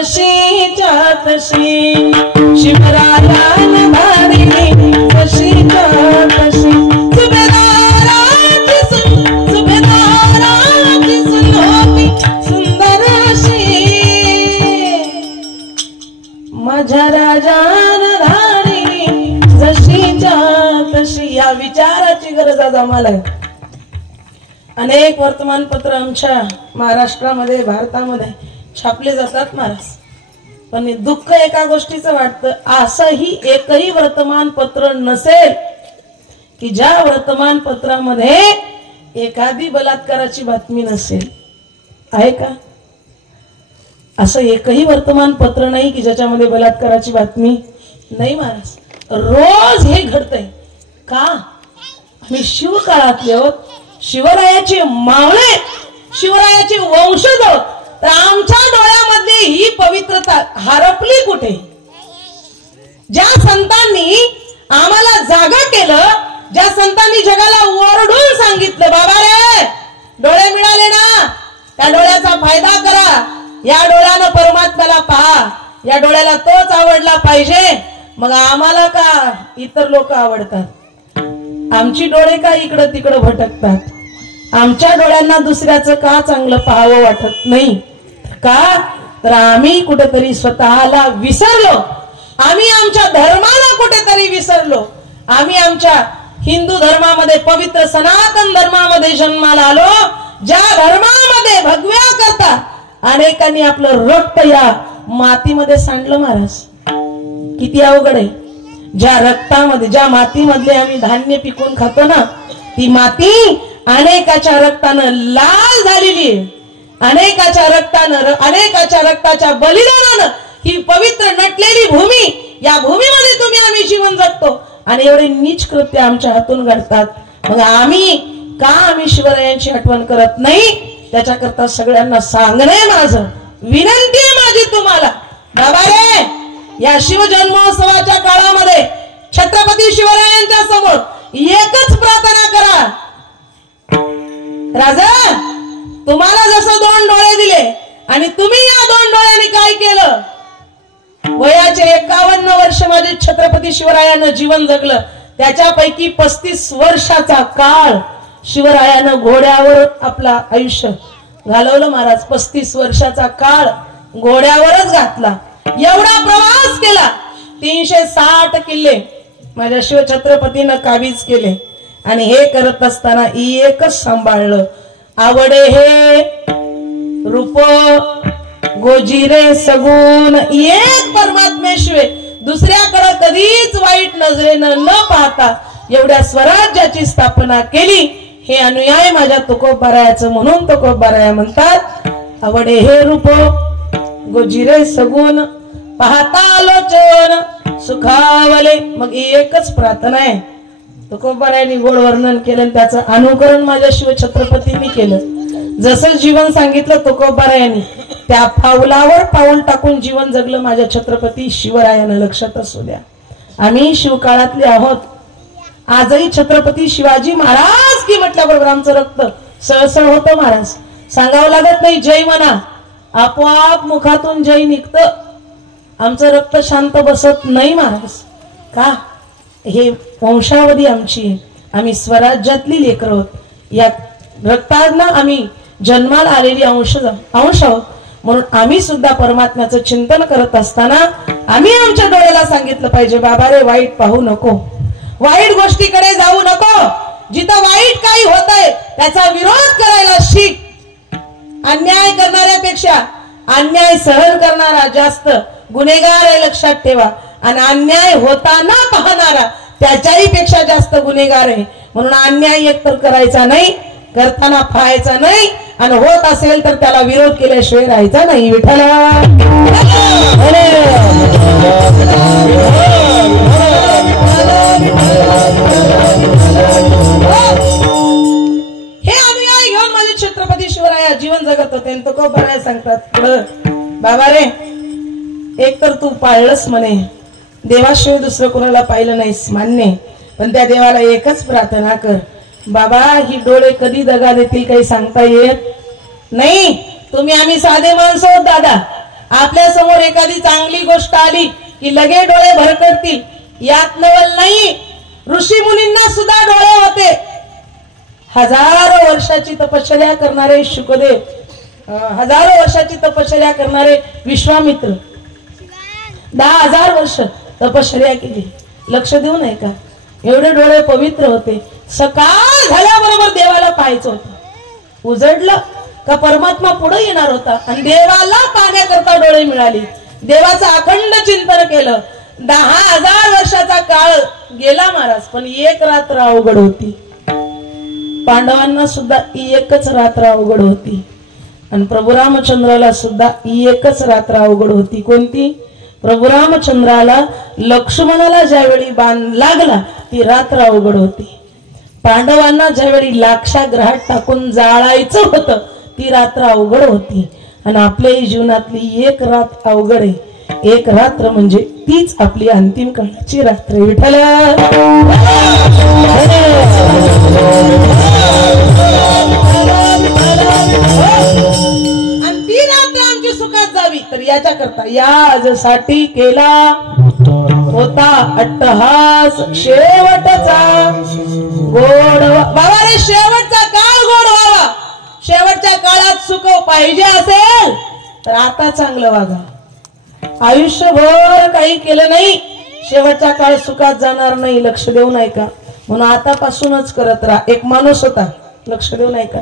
जशीच्या तशी शिवरायान धाडिली जशीच्या तशी सुभेदाराची सून होती सुंदर अशी माझ्या राजान धाडिली जशीच्या तशी. या विचाराची गरज आज आम्हाला आहे. अनेक वर्तमानपत्र आमच्या महाराष्ट्रामध्ये भारतामध्ये छापले जातात महाराज, पण दुःख एका गोष्टीचं वाटतं, असंही एकही वर्तमानपत्र नसेल की ज्या वर्तमानपत्रामध्ये एखादी बलात्काराची बातमी नसेल. आहे का? असं एकही वर्तमानपत्र नाही की ज्याच्यामध्ये बलात्काराची बातमी नाही महाराज. रोज हे घडतंय. का? आम्ही शिवकाळातले आहोत, शिवरायाचे मावळे, शिवरायाचे वंशज आहोत, तर आमच्या डोळ्यामध्ये ही पवित्रता हरपली कुठे? ज्या संतांनी आम्हाला जागा केलं, ज्या संतांनी जगाला ओरडून सांगितलं, बाबा रे डोळे मिळाले ना, त्या डोळ्याचा फायदा करा, या डोळ्यानं परमात्म्याला पहा, या डोळ्याला तोच आवडला पाहिजे. मग आम्हाला का इतर लोक आवडतात? आमची डोळे का इकडं तिकडं भटकतात? आमच्या डोळ्यांना दुसऱ्याचं का चांगलं पाहावं वाटत नाही? का? तर आम्ही कुठेतरी स्वतःला विसरलो, आम्ही आमच्या धर्माला कुठेतरी विसरलो. आम्ही आमच्या हिंदू धर्मामध्ये, पवित्र सनातन धर्मामध्ये जन्माला आलो, ज्या धर्मामध्ये भगव्या करता अनेकांनी आपलं रक्त या मातीमध्ये सांडलं महाराज. किती अवघड आहे. ज्या रक्तामध्ये, ज्या मातीमधले आम्ही धान्य पिकून खातो ना, ती माती अनेकाच्या रक्तानं लाल झालेली आहे. अनेकाच्या रक्तानं, अनेकाच्या रक्ताच्या बलिदानानं ही पवित्र नटलेली भूमी, या भूमीमध्ये तुम्ही आम्ही जीवन जगतो आणि एवढे नीच कृत्य आमच्या हातून घडतात. मग आम्ही शिवरायांची आठवण करत नाही? त्याच्याकरता सगळ्यांना सांगणे माझं, विनंती आहे माझी तुम्हाला, बाबा रे या शिवजन्मोत्सवाच्या काळामध्ये छत्रपती शिवरायांच्या समोर एकच प्रार्थना करा, राजा तुम्हाला जसं 2 डोळे दिले आणि तुम्ही या 2 डोळ्यांनी काय केलं? वयाचे 51 वर्ष माझे छत्रपती शिवरायानं जीवन जगलं, त्याच्यापैकी 35 वर्षाचा काळ शिवरायानं घोड्यावर आपला आयुष्य घालवलं महाराज. 35 वर्षाचा काळ घोड्यावरच घातला, एवढा प्रवास केला, 360 किल्ले माझ्या शिवछत्रपतीनं काबीज केले. आणि हे करत असताना एकच सांभाळलं, आवडे हे रूप गोजिरे सगुण, एक परमात्मेशिवाय दुसऱ्याकडे कधीच वाईट नजरेनं न पाहता एवढ्या स्वराज्याची स्थापना केली. हे अनुयायी माझ्या तुकोबारायाचं, म्हणून तुकोबाराया म्हणतात, आवडे हे रूप गोजिरे सगुण पाहता लोचन सुखावले. मग एकच प्रार्थना आहे. तुकोबारायांनी गोड वर्णन केलं, त्याचं अनुकरण माझ्या शिवछत्रपतींनी केलं. जसं जीवन सांगितलं तुकोबारायांनी, त्या पाऊलावर पाऊल टाकून जीवन जगलं माझ्या छत्रपती शिवरायानं. लक्षात असू द्या, आम्ही शिवकाळातले आहोत. आजही छत्रपती शिवाजी महाराज की म्हटल्याबरोबर आमचं रक्त सळसळ होतं महाराज. सांगावं लागत नाही, जय म्हणा, आपोआप मुखातून जय निघतं. आमचं रक्त शांत बसत नाही महाराज. का? हे वंशावधी आमची आहे, आम्ही स्वराज्यातली लेकरं आहोत, या रक्तांना आम्ही जन्माला आलेली अंश आहोत. म्हणून आम्ही सुद्धा परमात्म्याचं चिंतन करत असताना आम्ही आमच्या डोळ्याला सांगितलं पाहिजे, बाबा रे वाईट पाहू नको, वाईट गोष्टीकडे जाऊ नको, जिथं वाईट काही होतंय त्याचा विरोध करायला शिक. अन्याय करणाऱ्यापेक्षा अन्याय सहन करणारा जास्त गुन्हेगार आहे, लक्षात ठेवा. आणि अन्याय होताना पाहणारा त्याच्याही पेक्षा जास्त गुन्हेगार आहे. म्हणून अन्याय एकतर करायचा नाही, करताना पाहायचा नाही, आणि होत असेल तर त्याला विरोध केल्याशिवाय राहायचा नाही. विठ्ठला हे अनुयायी घेऊन माझे छत्रपती शिवराया जीवन जगत होते. तुकोबाराया सांगतात पुढं, बाबा रे एक तर तू पाळलंस म्हणे, देवाशिवाय दुसरं कोणाला पाहिलं नाहीस मान्य, पण त्या देवाला एकच प्रार्थना कर, बाबा ही डोळे कधी दगा देतील काही सांगता येत नाही. तुम्ही आम्ही साधे माणसं आहोत दादा, आपल्या समोर एखादी चांगली गोष्ट आली की लगे डोळे भरकटतील. यात नवल नाही, ऋषी मुनींना सुद्धा डोळे होते. हजारो वर्षाची तपश्चर्या करणारे शुकदेव, हजारो वर्षाची तपश्चर्या करणारे विश्वामित्र 10,000 वर्ष तपश्चर्या केली. लक्ष देऊ नये का? एवढे डोळे पवित्र होते. सकाळ झाल्याबरोबर देवाला पाहायचं होतं. उजडलं का परमात्मा पुढे येणार होता आणि देवाला पाहण्याकरता डोळे मिळाले. देवाचं अखंड चिंतन केलं. 10,000 वर्षाचा काळ गेला महाराज, पण एक रात्र अवघड होती. पांडवांना सुद्धा एकच रात्र अवघड होती आणि प्रभू रामचंद्राला सुद्धा एकच रात्र अवघड होती. कोणती? प्रभू रामचंद्राला लक्ष्मणाला ज्यावेळी बाण लागला ती रात्र अवघड होती. पांडवांना ज्यावेळी लाक्षाग्रहात टाकून जाळायचं होतं ती रात्र अवघड होती. आणि आपल्याही जीवनातली एक रात अवघड आहे. एक रात्र म्हणजे तीच आपली अंतिम काळाची रात्र. विठ्ठल आणि ती रात्र आमची सुखात जावी तर याच्या करता यासाठी केला होता अट्टहास शेवटचा गोड. बाबा रे, शेवटचा काळ गोड व्हावा. शेवटच्या काळात सुख पाहिजे असेल तर आता चांगलं वागा. आयुष्यभर काही केलं नाही, शेवटचा काळ सुखात जाणार नाही. लक्ष देऊ नाही का? म्हणून आतापासूनच करत राहा. एक माणूस होता, लक्ष देऊ नाही का?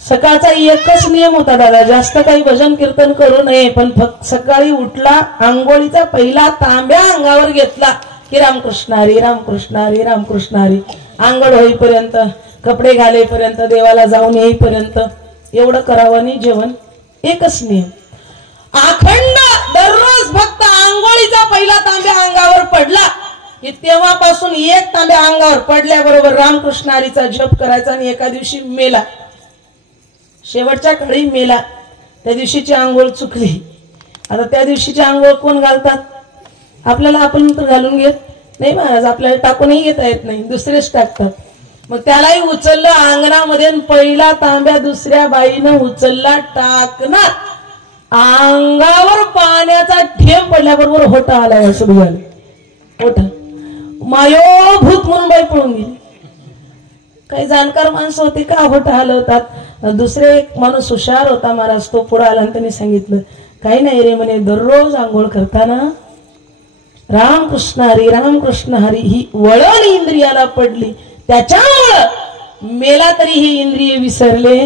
सकाळचा एकच नियम होता दादा, जास्त काही भजन कीर्तन करू नये, पण फक्त सकाळी उठला, आंघोळीचा पहिला तांब्या अंगावर घेतला की रामकृष्ण हरी रामकृष्ण हरी रामकृष्ण हरी. आंघोळ होईपर्यंत, कपडे घालेपर्यंत, देवाला जाऊन येईपर्यंत एवढं करावं. नाही जेवण, एकच नियम. अखंड दररोज फक्त आंघोळीचा पहिला तांब्या अंगावर पडला की तेव्हापासून एक तांब्या अंगावर पडल्याबरोबर रामकृष्ण हरीचा जप करायचा. आणि एका दिवशी मेला, शेवटच्या काळी मेला. त्या दिवशीची आंघोळ चुकली. आता त्या दिवशीची आंघोळ कोण घालतात? आपल्याला आपण तर घालून घेत नाही महाराज, आपल्याला टाकूनही घेता येत नाही, दुसरेच टाकतात. मग त्यालाही उचललं अंगणामध्ये, पहिला तांब्या दुसऱ्या बाईनं उचलला, टाकणार. अंगावर पाण्याचा ठेम पडल्याबरोबर होठा आलाय सुरू झाले. होठा मायोभूत म्हणून बाई पळून गेली. काही जाणकार माणसं होते का होठा हलवतात. दुसरे एक माणूस हुशार होता महाराज, तो पुढे आला आणि त्यांनी सांगितलं काही नाही रे म्हणे, दररोज आंघोळ करताना रामकृष्ण हरी ही वळण इंद्रियाला पडली, त्याच्यामुळं मेला तरी ही इंद्रिय विसरले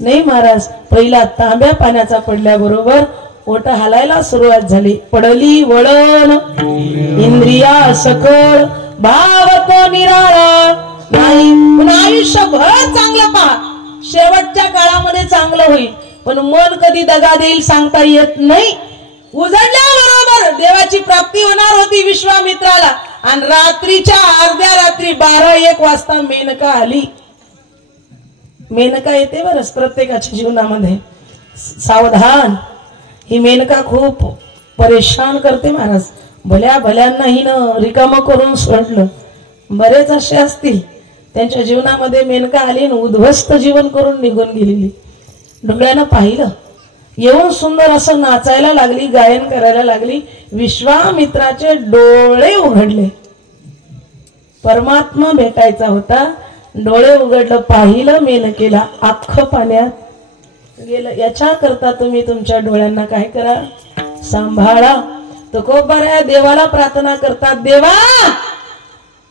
नाही महाराज. पहिला तांब्या पाण्याचा पडल्याबरोबर ओठ हालायला सुरुवात झाली. पडली वळण इंद्रिया सकळ, भाव तो निराळा नाही. पण आयुष्यभर चांगलं पहा, शेवटच्या काळामध्ये चांगलं होईल, पण मन कधी दगा देईल सांगता येत नाही. उजडल्याबरोबर देवाची प्राप्ती होणार होती विश्वामित्राला. आणि रात्रीच्या अर्ध्या रात्री 12-1 वाजता मेनका आली. मेनका येते बरंच प्रत्येकाच्या जीवनामध्ये, सावधान. ही मेनका खूप परेशान करते महाराज. भल्या भल्यांना हिनं रिकामं करून सोडलं. बरेच असे असतील त्यांच्या जीवनामध्ये मेनका आली आणि उद्ध्वस्त जीवन करून निघून गेलेली. डोळ्यानं पाहिलं, येऊन सुंदर असं नाचायला लागली, गायन करायला लागली. विश्वामित्राचे डोळे उघडले. परमात्मा भेटायचा होता, डोळे उघडलं, पाहिलं मेनकेला, अख्खं पाण्यात गेलं. याच्या करता तुम्ही तुमच्या डोळ्यांना काय करा, सांभाळा. तो खूप बऱ्या देवाला प्रार्थना करतात, देवा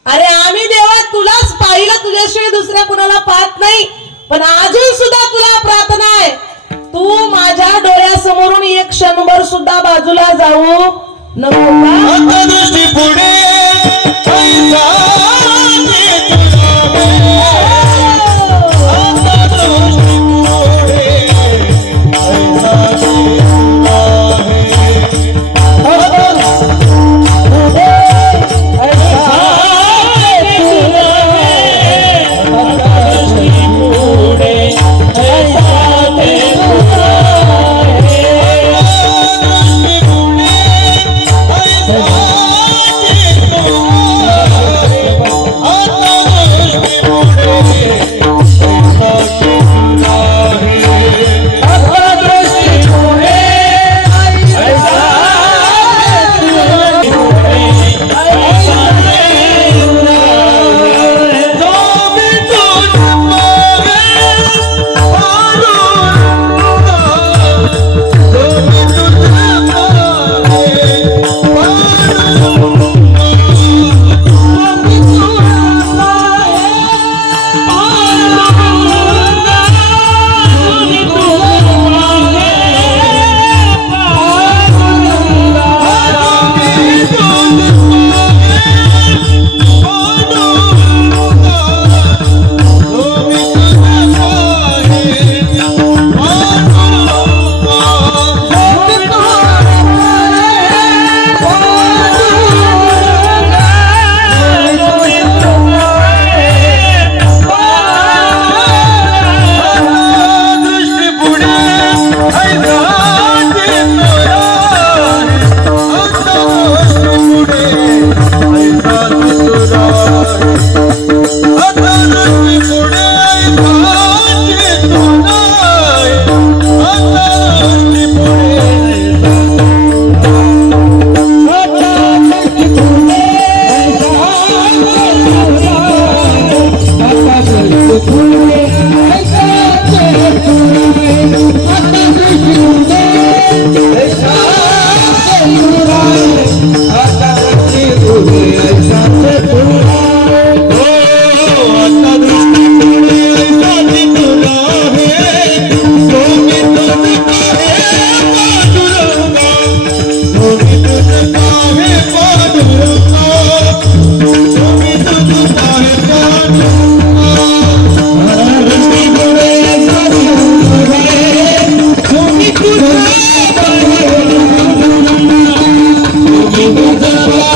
अरे आम्ही देवा तुलाच पाहिलं, तुझ्याशिवाय दुसऱ्या कुणाला पाहत नाही, पण अजून सुद्धा तुला प्रार्थना आहे, तू माझ्या डोळ्यासमोरून एक क्षणभर सुद्धा बाजूला जाऊ नको. दृष्टी पुढे तुझा